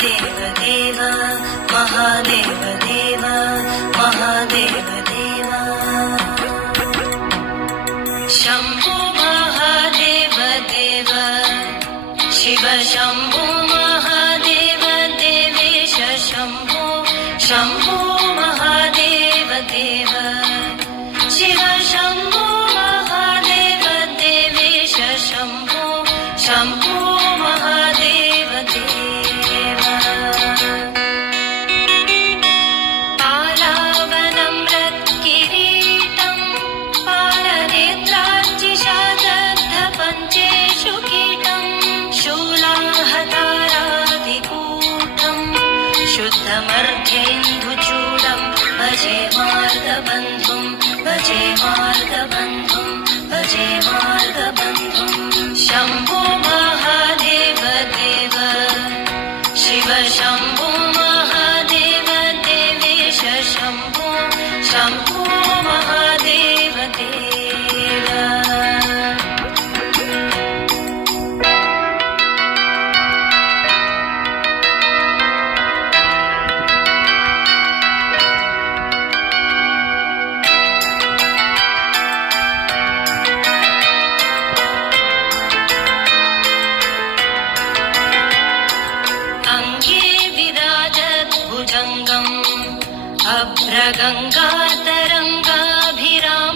महादेव देव महादेव देव महादेव देव शम्भो महादेव देव शिव शम्भो महादेव देवेश शम्भो शम्भो महादेव देव शिव शम्भो महादेव देवेश शम्भो शम्भो महादेव देव पालावनम्रत्किरीटं पालनेत्रार्चिषादग्धपञ्चेषु कीटं शूलाहतारादिकूटं शुद्धमर्धेन्दुचूडं भजे मार्गबन्धुं भजे मार्गबन्धुं भजे मार्गबन्धुं शम्भो महादेव देव शिव शम्भो महादेव देवेश शम्भो शम्भो महादेव देव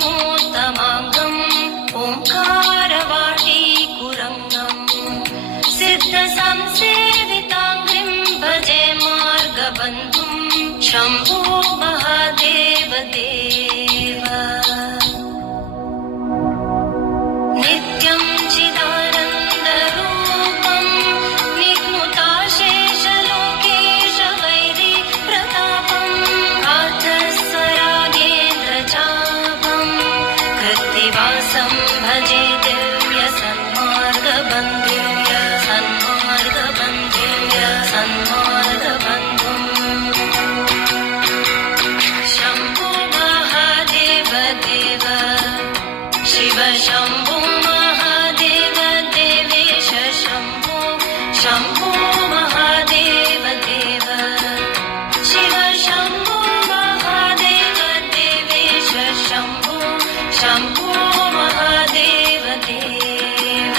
अभ्रगङ्गातरङ्गाभिरामोत्तमाङ्गम् ओङ्कारवाटीकुरङ्गम् सिद्धसंसेविताङ्घ्रिं भजे मार्गबन्धुं शम्भो महादेव देव नित्यं चिदानन्दरूपं विघ्नुताशेषलोकेश वैरी प्रतापं कार्थस्वरागेन्द्रचापं कृत्तिवासं भजे दिव्य सन्मार्गबन्धुं सन्मार्गबन्धुं शम्भो महादेव देव शिव शम्भो महादेव देवेश शम्भो शम्भो महादेव देव शिव शम्भो महादेव देवेश शम्भो शम्भो महादेव देव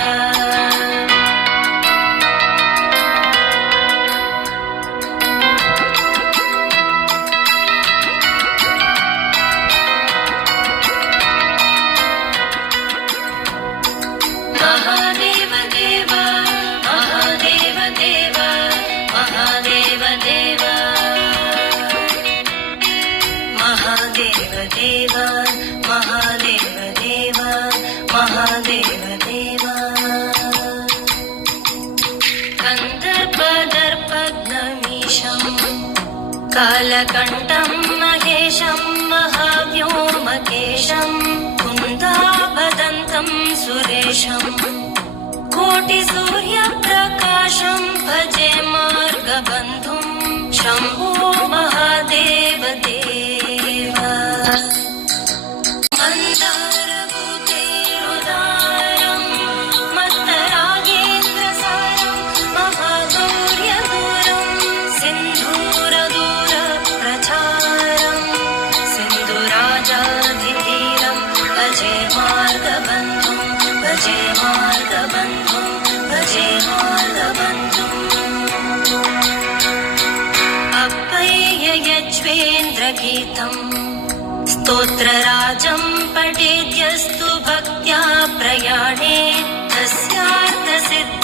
महादेव देव महादेव देव महादेव देव महादेव देव महादेव देव महादेव देव कन्दर्पदर्पघ्नमीशं कालकण्ठं महेशं महाव्योमकेशं कुन्दाभदन्तं सुरेशं कोटिसूर्यप्रकाशं भजे मार्गबन्धुं शम्भो महादेव देव मन्दारभूतेरुदारं मत्तरागेन्द्रसारं महागौर्यदूरं सिन्धूरदूरप्रचारं सिन्धुराजाधिधीरं भजे मार्गबन्धुं भजे मार्गबन्धुं भजे मार्गबन्धुम् अप्पय्य यज्वेन्द्रगीतम् स्तोत्रराजं पठेद्यस्तु भक्त्या प्रयाणे तस्यार्थसिद्धि